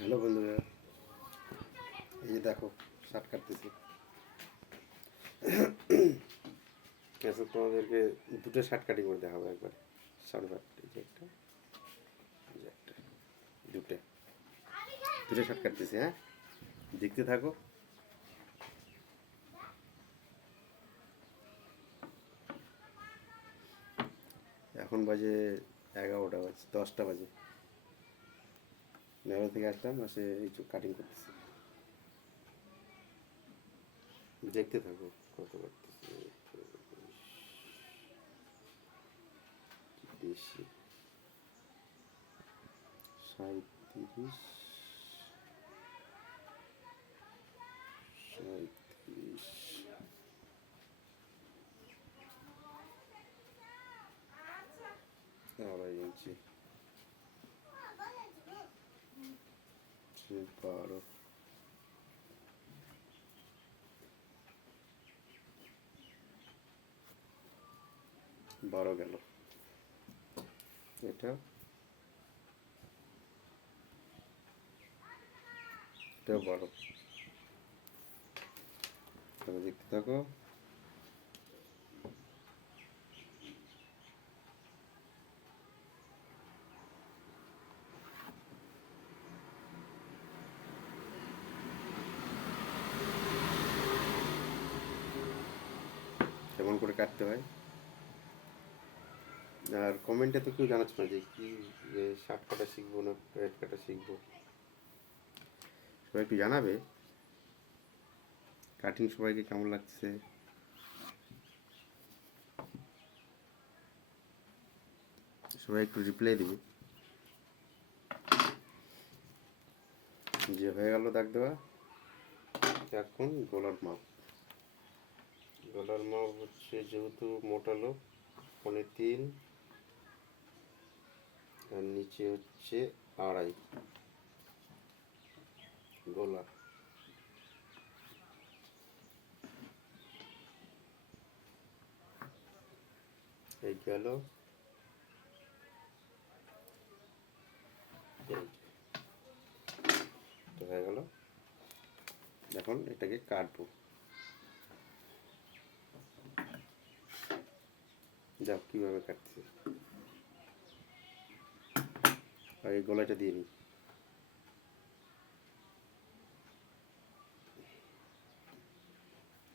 Hello বন্ধুরা, এই যে দেখো শার্ট কাটতেছি। আজকে তোমাদেরকে দুটো শার্ট কাটিং করে দেখাবো একবার। শার্ট এই যে একটা, এই যে একটা, দুটো দুটো শার্ট কাটতেছি। হ্যাঁ, দেখতে থাকো। এখন বাজে 11টা বাজে, 10টা বাজে। নেওয়া থেকে আসলাম, আসে এই কাটিং করতেছি। দেখতে থাকো কত কাটতেছি। বেশি 37, 37, 2.5 ইঞ্চি, 12, 12 গেল। এটা এটাও 12। তাহলে দেখতে থাকো। কেমন করে কাটতে হয়। আর কমেন্টে তো কেউ জানাচ্ছে না যে কি শার্ট কাটা শিখবো না প্যান্ট কাটা শিখবো। সবাই একটু জানাবে কাটিং সবাইকে কেমন লাগছে। সবাই একটু রিপ্লাই দেবে যে হয়ে গেল দাগ দেওয়া। এখন গলার মাপ হচ্ছে, যেহেতু মোটা লোক 3.25 আর নিচে হচ্ছে 2.5 গলা। এই গেল, হয়ে গেল। এখন এটাকে কাটবো। যাও কীভাবে কাটছি। আর এই গলাটা দিয়ে নিই,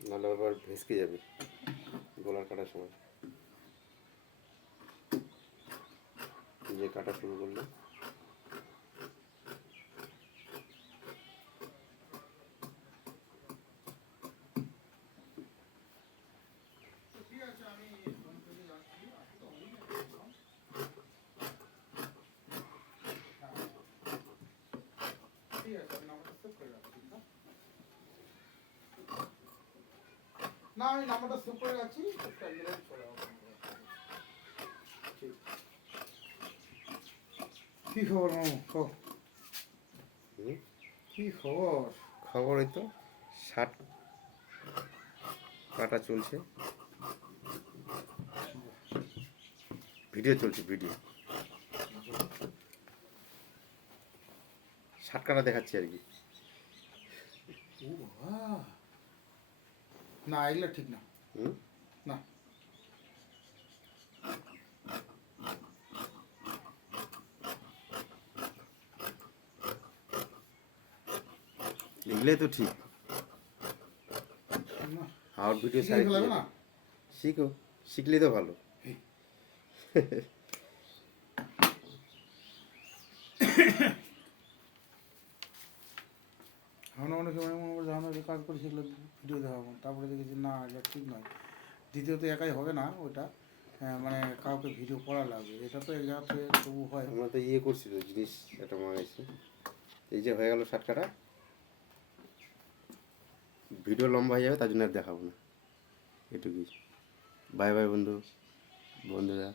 নাহলে আবার ভেসকে যাবে গলার কাটার সময়। যে কাটা শুরু করলো, না আমি নাম্বারটা সেভ করে রাখছি। কি খবর মামু? কি খবর? খবর এই তো শার্ট কাটা চলছে, ভিডিও চলছে, ভিডিও শার্ট কাটা দেখাচ্ছি আর কি। না এগুলো ঠিক না। না এগুলোই তো ঠিক। আর ভিডিও সাইড না শিখো, শিখলেই তো ভালো। আমরা অনেক সময় মনে করে আমরা কাজ করে শিখলে ভিডিও দেখাবো, তারপরে দেখেছি না এটা ঠিক নয়। দ্বিতীয়ত একাই হবে না ওটা, মানে কাউকে ভিডিও করা লাগবে। এটা তো এক জায়গাতে তবু হয়। আমরা তো ইয়ে করছি তো জিনিস, এটা মাগাইছি। এই যে হয়ে গেল শার্ট কাটা। ভিডিও লম্বা হয়ে যাবে, তার জন্য আর দেখাবো না। এটুকুই। বাই বাই বন্ধুরা।